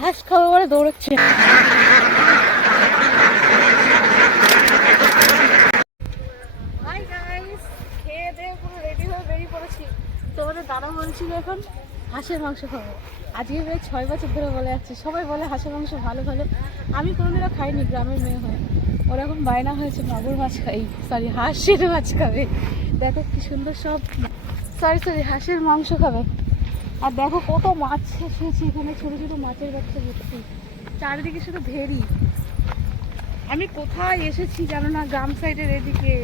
হাঁস খাব বলে দৌড়চ্ছে। খেয়ে দিয়ে পুরো রেডি হয়ে বেরিয়ে পড়েছি। তোমাদের দাদা বলছিল এখন হাঁসের মাংস খাব। আজকে প্রায় ছয় বছর ধরে বলে যাচ্ছে। সবাই বলে হাঁসের মাংস ভালো ভালো। আমি কোনোদিনও খাইনি, গ্রামের মেয়ে হয়। ওরকম বায়না হয়েছে, মাগুর মাছ খাই। সরি হাঁসের মাছ খাবে। দেখো কি সুন্দর সব। সরি সরি হাঁসের মাংস খাবে। আর দেখো কত মাছ শেষ হয়েছে এখানে, ছোটো ছোটো মাছের বাচ্চা ভর্তি। চারিদিকে শুধু ভেরি আমি কোথায় এসেছি জানো না, গ্রাম সাইডের এদিকে।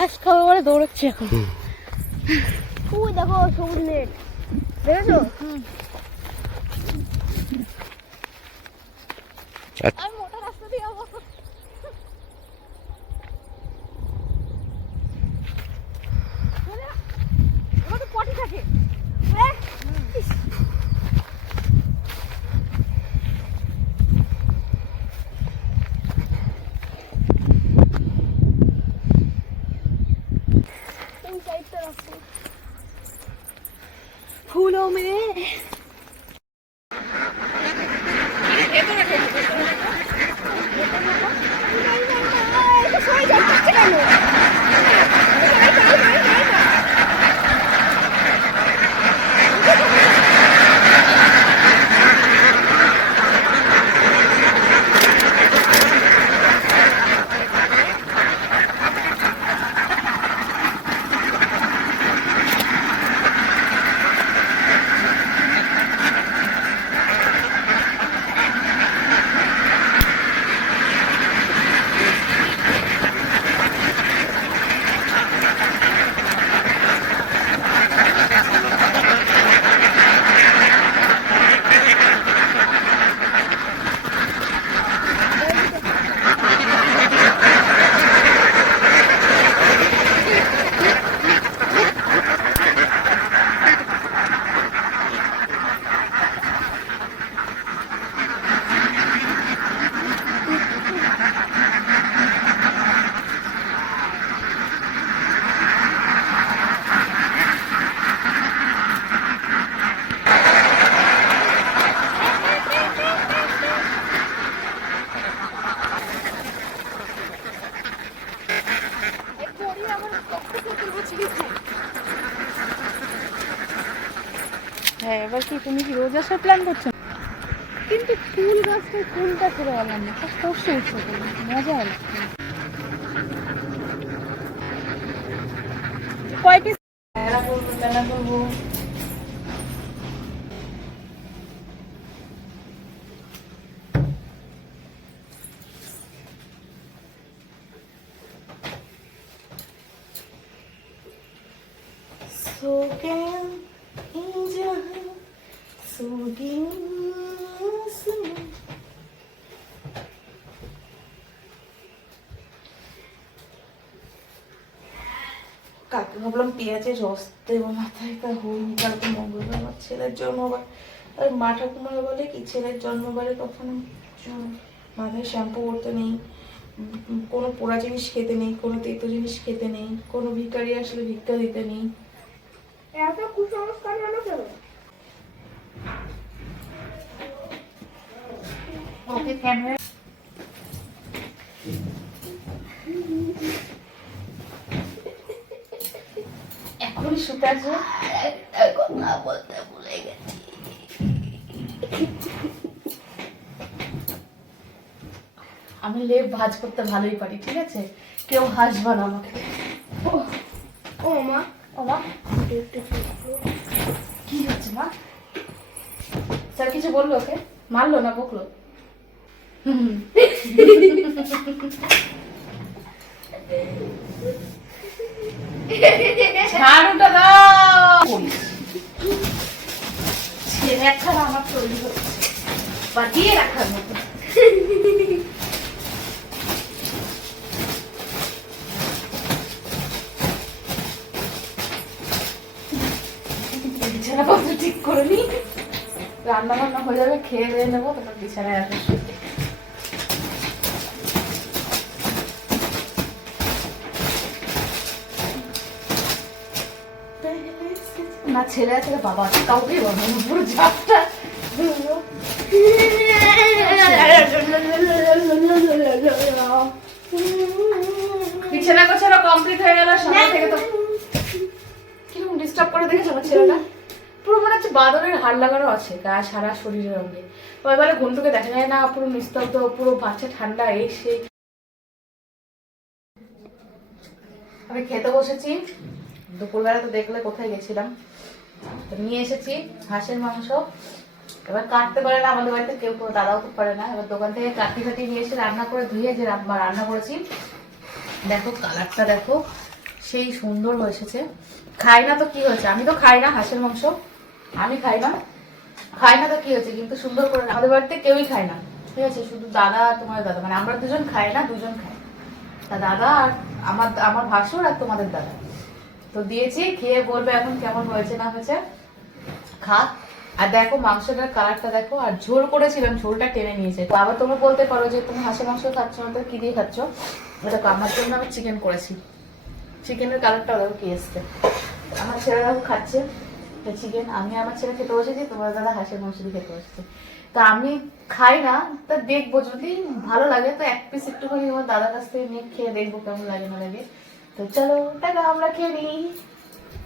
হাঁস খাব বলে দৌড়চ্ছে এখন। ওই দেখো সবুজ নেট। দেখেছ? আচ্ছা। আমি মোটা রাস্তা দিয়ে যাব শোনে, ওরা তো পটি থাকে হ্যাঁ? ইস। এই সাইডটা রাখো फूलों में এটা সবাই যাচ্ছে কেন হ্যাঁ এবার কি তুমি কি রোজ আসার প্ল্যান করছ কিন্তু ফুল গাছটার ফুলটা করে আনলাম না সর্ষে উৎসব মজা আসছে কয় পিস করব So. sogi কাকে ভাবলাম পেঁয়াজের রস দেবো মাথায় তা হইনি কালকে মঙ্গলবার আমার ছেলের জন্মবার। আর মা ঠাকুমার বলে কি, ছেলের জন্মবারে তখন মাথায় শ্যাম্পু করতে নেই কোনো পোড়া জিনিস খেতে নেই, কোনো তেতো জিনিস খেতে নেই, কোনো ভিকারি আসলে ভিক্ষা দিতে নেই। এত কুসংস্কার হলো কেন ক্যামেরা আসবে কথা বলতে ভুলে গেছি আমি লেপ ভাজ করতে ভালোই পারি ঠিক আছে? কেউ হাসবা না আমাকে। ও মা। ও মা। কি হচ্ছে মা? স্যার কিছু বলল ওকে? মারলো না বকলো। বিছানাপত্র ঠিক করে নি। রান্না বান্না হয়ে যাবে খেয়ে দিয়ে নেব তারপর বিছানায় আসবে। না ছেলে আছে না বাবা আছে কাউকে পুরো ঝাপটা বিছানা গোছানো কমপ্লিট হয়ে গেল সকাল থেকে তো কীরকম ডিস্টার্ব করে দেখেছ আমার ছেলেটা? পুরো মনে হচ্ছে বাদরের হাড় লাগানো আছে গায়ে সারা শরীরের অঙ্গে এবারে ঘুমটুকে দেখা যায় না পুরো নিস্তব্ধ পুরো বাচ্চা ঠান্ডা এই সেই আমি খেতে বসেছি। দুপুরবেলা তো দেখলে কোথায় গেছিলাম। তো নিয়ে এসেছি হাঁসের মাংস। এবার কাটতে পারে না আমাদের বাড়িতে, কেউ কোনো দাদাও তো পারে না। এবার দোকান থেকে কাটি কাটি নিয়ে এসে রান্না করে ধুয়ে যে রান্না করেছি, দেখো কালারটা দেখো, সেই সুন্দর হয়েছে খাই না তো কি হয়েছে? আমি তো খাই না হাঁসের মাংস। আমি খাই না। খাই না তো কি হয়েছে? কিন্তু সুন্দর করে। আমাদের বাড়িতে কেউই খায় না। ঠিক আছে? শুধু দাদা তোমার দাদা। মানে আমরা দুজন খাই না, দুজন খাই। তা দাদা আর আমার আমার ভাসুর আর তোমাদের দাদা। তো দিয়েছি, খেয়ে বলবে এখন কেমন হয়েছে না হয়েছে। খা। আর দেখো মাংসটার কালারটা দেখো, আর ঝোল করেছিলাম, ঝোলটা টেনে নিয়েছে। তো আবার তোমরা বলতে পারো যে তুমি হাঁসের মাংস খাচ্ছ না, তো কি দিয়ে খাচ্ছ? দেখো আমার জন্য আমি চিকেন করেছি। চিকেনের কালারটা দেখো কি এসছে? আমার ছেলে দেখো খাচ্ছে চিকেন আমি আমার ছেলে খেতে বসেছি, তোমার দাদা হাঁসের মাংস দিয়ে খেতে বসেছে। তা আমি খাই না, তা দেখব, যদি ভালো লাগে, তো এক পিস একটুখানি আমার দাদার কাছ থেকে নিয়ে খেয়ে দেখব কেমন লাগে না লাগে। তো চলো টাকা আমরা খেয়ে নিই।